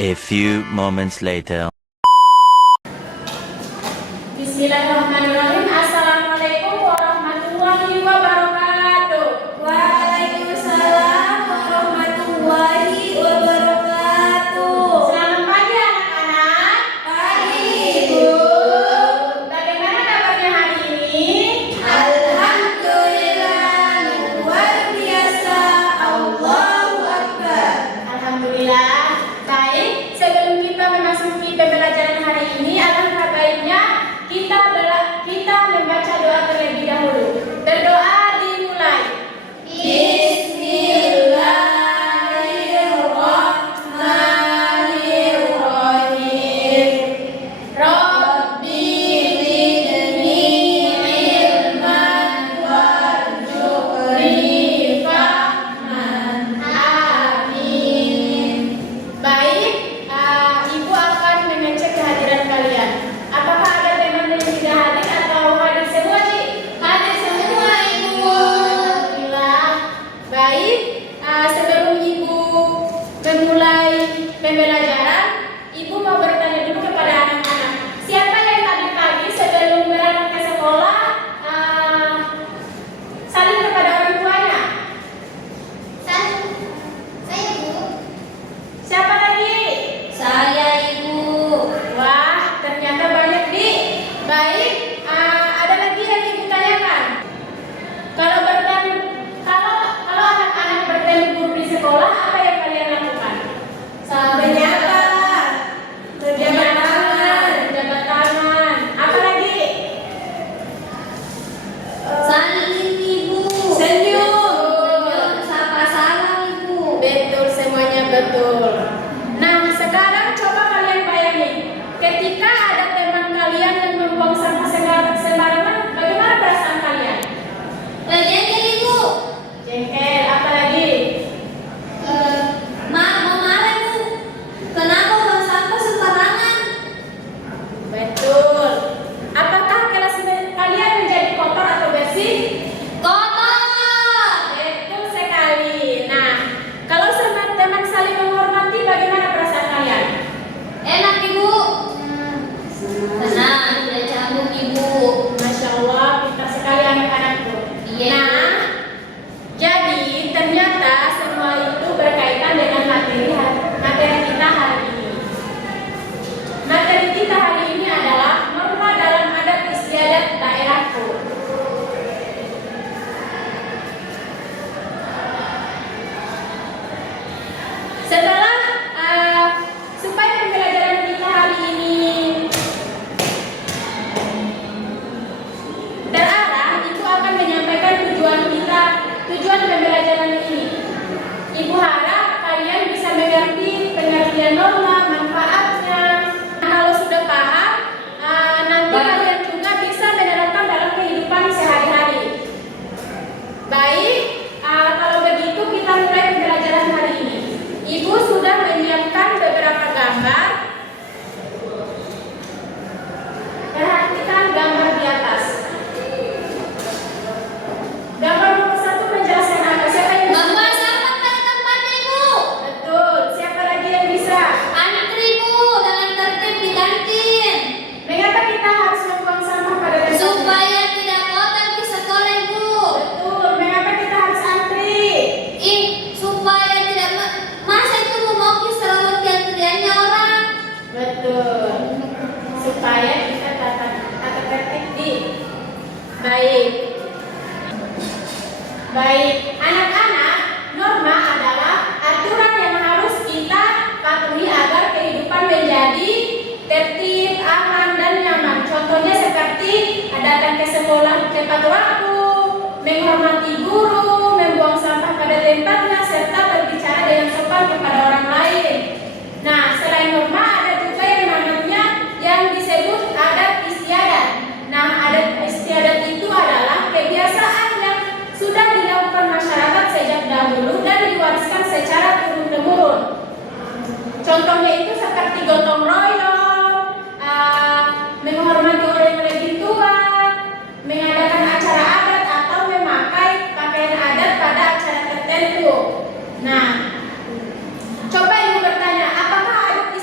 A few moments later. Bismillahirrahmanirrahim. Assalamualaikum warahmatullahi wabarakatuh. Waalaikumsalam warahmatullahi wabarakatuh. Selamat pagi anak-anak. Pagi Ibu. Bagaimana kabarnya hari ini? Alhamdulillah luar biasa. Allahu Akbar. Alhamdulillah. Baik, sebelum kita memasuki pembelajaran hari ini, alangkah baiknya kita membaca doa terlebih dahulu. Berdoa dimulai. Bismillahirrahmanirrahim. Rabbi zidni ilman warzuqni fahman. Amin. Baik, Ibu akan mengecek kehadiran kalian. Apakah ada teman yang tidak hadir atau hadir semua, Ci? Hadir semua Ibu. Alhamdulillah. Baik, sebelum Ibu memulai pembelajaran, Ibu mau bertanya dulu kepada anak-anak. Siapa yang tadi pagi sebelum berangkat ke sekolah saling kepada orang tuanya? Saya Bu. Siapa lagi? Saya Ibu. Wah, ternyata banyak, Di. Baik, ada lagi yang Ibu tanyakan. Kalau anak-anak bertemu guru di sekolah, apa yang kalian lakukan? Menyapa. Berjabat tangan. Apa lagi? Salim Ibu. Senyum. Sapa salam Ibu. Betul, semuanya betul. Nah, sekarang coba kalian bayangin, ketika ada teman kalian yang membuang sampah sembarangan, bagaimana perasaan kalian? Jengkel Ibu. Jengkel, apa lagi? Mau marah Bu. Kenapa buang sampah sembarangan? Betul. Apakah kelas kalian menjadi kotor atau bersih? Kotor. Betul sekali. Nah, kalau teman saling menghormati, bagaimana perasaan kalian? Enak Ibu. Tenang, tidak canggung Ibu. Masya Allah, pintar sekali anak-anakku. Iya. Nah, jadi ternyata semua itu berkaitan dengan materi kita hari ini. Materi kita hari ini adalah norma dalam adat istiadat daerahku. Setelah supaya pembelajaran kita hari ini terarah, Ibu akan menyampaikan tujuan pembelajaran ini. Ibu harap kalian bisa mengerti pengertian norma, manfaatnya. Kalau sudah paham, nanti kalian juga bisa menerapkan dalam kehidupan sehari-hari. Baik, kalau begitu kita mulai pembelajaran hari ini. Ibu sudah menyiapkan beberapa gambar. Perhatikan gambar di atas. Gambar nomor 1 menjelaskan apa? Siapa yang bisa? Membuang sampah pada tempatnya Ibu. Betul. Siapa lagi yang bisa? Antri Bu dengan tertib di kantin. Mengapa kita harus membuang sampah pada tempatnya? Supaya tidak kotor di sekolah Ibu. Betul. Mengapa kita harus antri? Supaya tidak masa itu mau selawat di antriannya orang. Betul. Supaya kita tata tertib di. Baik, anak-anak, norma adalah aturan yang harus kita patuhi agar kehidupan menjadi tertib, aman, dan nyaman. Contohnya seperti datang ke sekolah tepat waktu, menghormati guru, membuang sampah pada tempatnya, serta berbicara dengan sopan kepada orang lain. Nah, selain norma ada juga yang namanya yang disebut adat istiadat. Nah, adat istiadat itu adalah kebiasaan yang sudah dilakukan masyarakat sejak dahulu dan diwariskan secara turun-temurun. Contohnya itu seperti gotong royong, menghormati orang yang lebih tua, mengadakan acara adat atau memakai pakaian adat pada acara tertentu. Nah, coba Ibu bertanya, apakah adat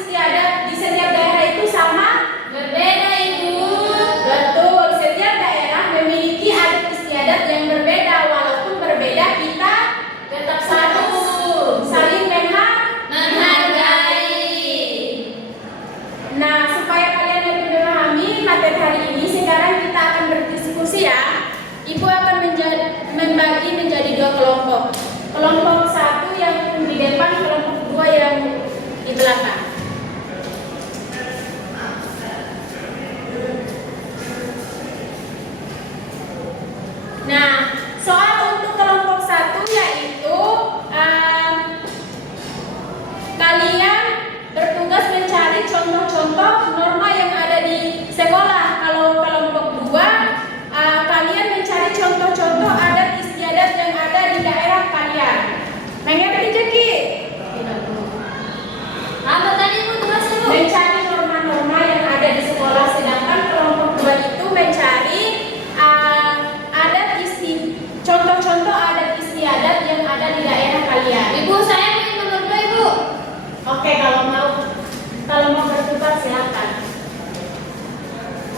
Ibu akan membagi menjadi dua kelompok. Kelompok satu yang di depan, kelompok dua yang di belakang. Nah, soal untuk kelompok satu yaitu kalian bertugas mencari contoh-contoh norma yang ada di sekolah. Kalau kelompok dua, kalian mencari contoh-contoh adat istiadat yang ada di daerah kalian. Mengerti Jeki? Apa tadi Bu tugasnya Bu? Mencari norma-norma yang ada di sekolah, sedangkan kelompok dua itu mencari contoh-contoh adat istiadat yang ada di daerah kalian. Ibu saya ingin nomor 2 Ibu. Oke, kalau mau bertukar silakan.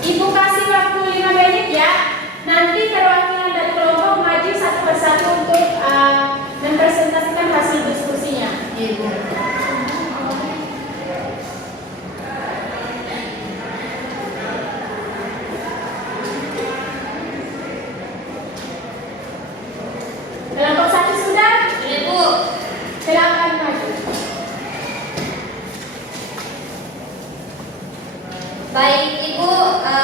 Ibu kasih waktu 5 menit ya. Nanti perwakilan dari kelompok maju satu persatu untuk mempresentasikan hasil diskusinya. Ibu. Kelompok satu sudah? Ibu. Silakan maju. Baik Ibu,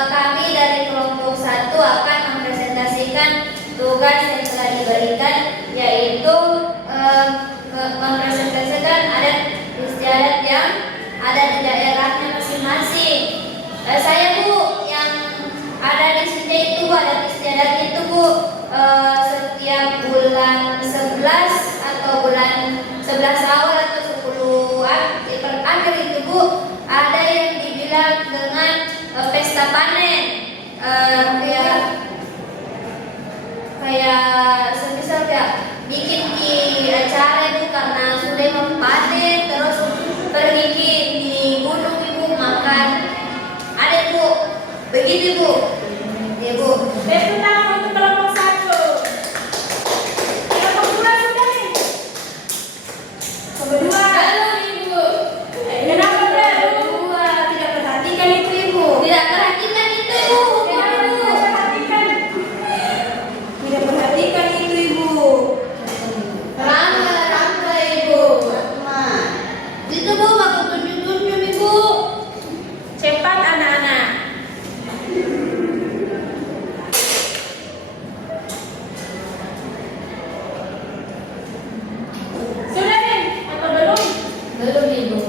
kami dari kelompok 1 akan mempresentasikan tugas yang telah diberikan, yaitu mempresentasikan adat istiadat yang ada di daerahnya masing-masing. Saya Bu, yang ada di sini itu adat istiadat itu Bu, setiap bulan 11 atau bulan 11 awal atau 10 per akhir itu Bu, ada yang dibilang dengan pesta panen, kayak semisal kayak bikin di acara itu karena sudah memanen, terus pergi di gunung Ibu makan. Ada Bu, begitu Bu. Ya Bu. Tepuk tangan untuk kelompok satu. Kelompok dua sudah nih. Kelompok dua. Halo Ibu. Kenapa belum? Dua, tidak perhatikan itu Ibu. Tidak perhatikan itu Ibu. Kenapa tidak perhatikan? Tidak perhatikan itu Ibu. Rangga Ibu. Itu Bu, aku tunjuk-tunjuk Ibu. Cepat anak-anak. Sudah nih atau belum? Belum Ibu.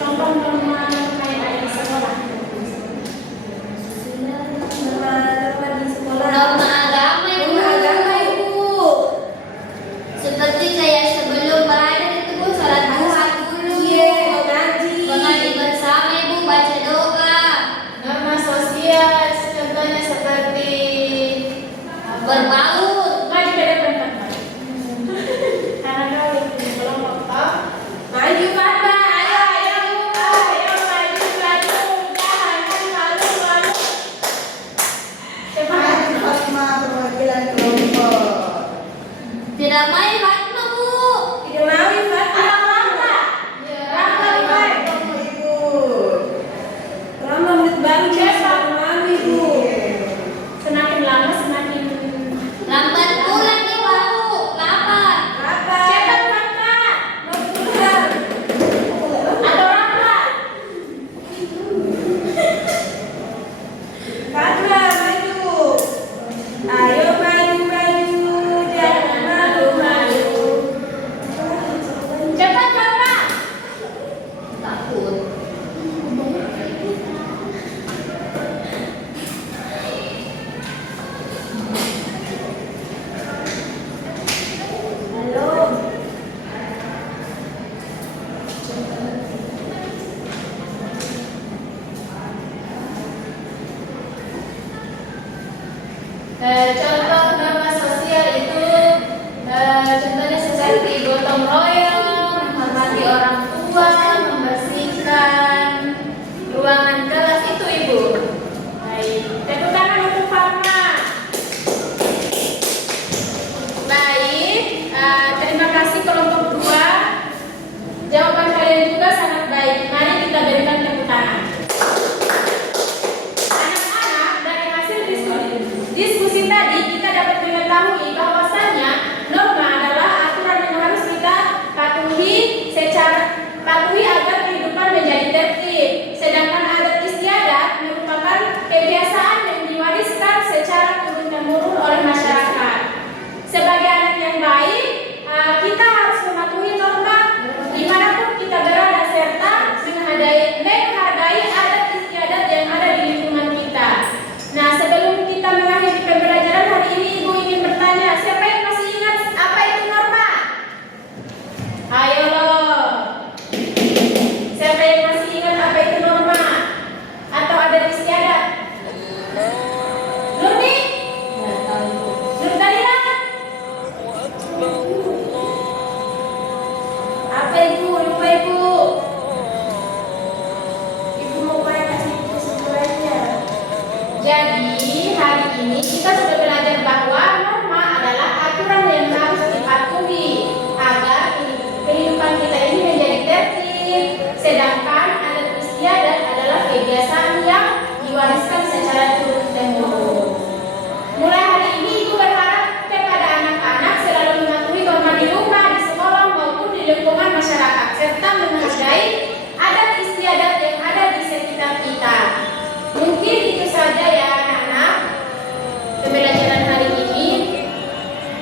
Contoh norma kayak ada di sekolah. Norma agama Ibu. Seperti kayak sebelum berakhir itu Bu, salat duha dulu. Mengaji bersama Ibu, baca doa. Norma sosial contohnya seperti Berbaur. maju ke depan Pak. Karena kau itu kelompok toh. Maju Papa, ayo maju. Jangan malu. Cepat. Tidak main Fatma Bu. Tidak mau Pak. Rangga. Rangga Ibai. Semakin lama semakin Lambat pulang Ibu. Lapar. cepat Kakak. Atau Rangga. Jangan malu. Cepat Kakak. Takut. Contoh norma sosial itu contohnya seperti gotong royong, menghormati orang tua, membersihkan ruangan kelas itu Ibu. Baik, tepuk tangan untuk Fatma. Baik, terima kasih kelompok 2. Jawaban kalian juga sangat baik. Mari kita berikan tepuk tangan. Anak-anak, dari hasil ketahui bahwasanya norma adalah aturan yang harus kita patuhi agar kehidupan menjadi tertib. Sedangkan adat istiadat merupakan kebiasaan yang diwariskan secara turun-temurun oleh masyarakat. Sebagai anak yang baik, kita harus mematuhi norma dimanapun kita berada serta menghargai adat istiadat yang ada di lingkungan kita. Nah, sebelum kita mengakhiri pembelajaran hari ini, Ibu ingin bertanya, siapa yang masih ingat apa itu norma? Ayo loh. Siapa yang masih ingat apa itu norma atau adat istiadat? Nurni? Nurdalila? Apa Ibu? Lupa Ibu? Ibu mau kasih kesimpulannya. Jadi hari ini kita sudah belajar bahwa norma adalah aturan yang harus dipatuhi agar kehidupan kita ini menjadi tertib. Sedangkan adat istiadat adalah kebiasaan yang diwariskan secara turun-temurun. Mulai hari ini Ibu berharap kepada anak-anak selalu mematuhi norma di rumah, di sekolah maupun di lingkungan masyarakat, serta menghargai adat istiadat yang ada di sekitar kita. Mungkin itu saja ya anak-anak pembelajaran hari ini.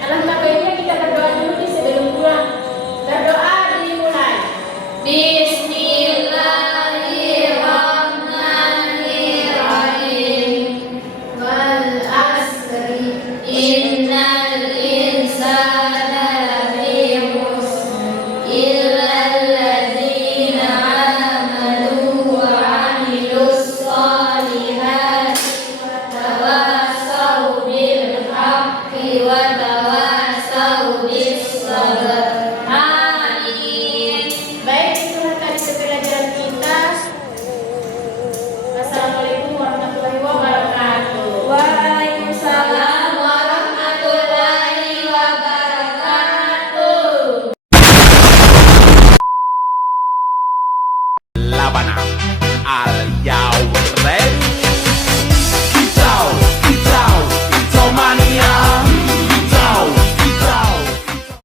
Alangkah baiknya kita berdoa dulu nih sebelum pulang. Berdoa dimulai. Bismillahirrahmanirrahim. Wal asri innal insana lafi khusr illa alladzina amanu wa 'amilus shalihati wa tawassaw bil haqqi wa tawassaw bis sabr. Amin. Baik, itulah tadi pembelajaran kita. Assalamualaikum warahmatullahi wabarakatuh. Waalaikumsalam warahmatullahi wabarakatuh. Labana al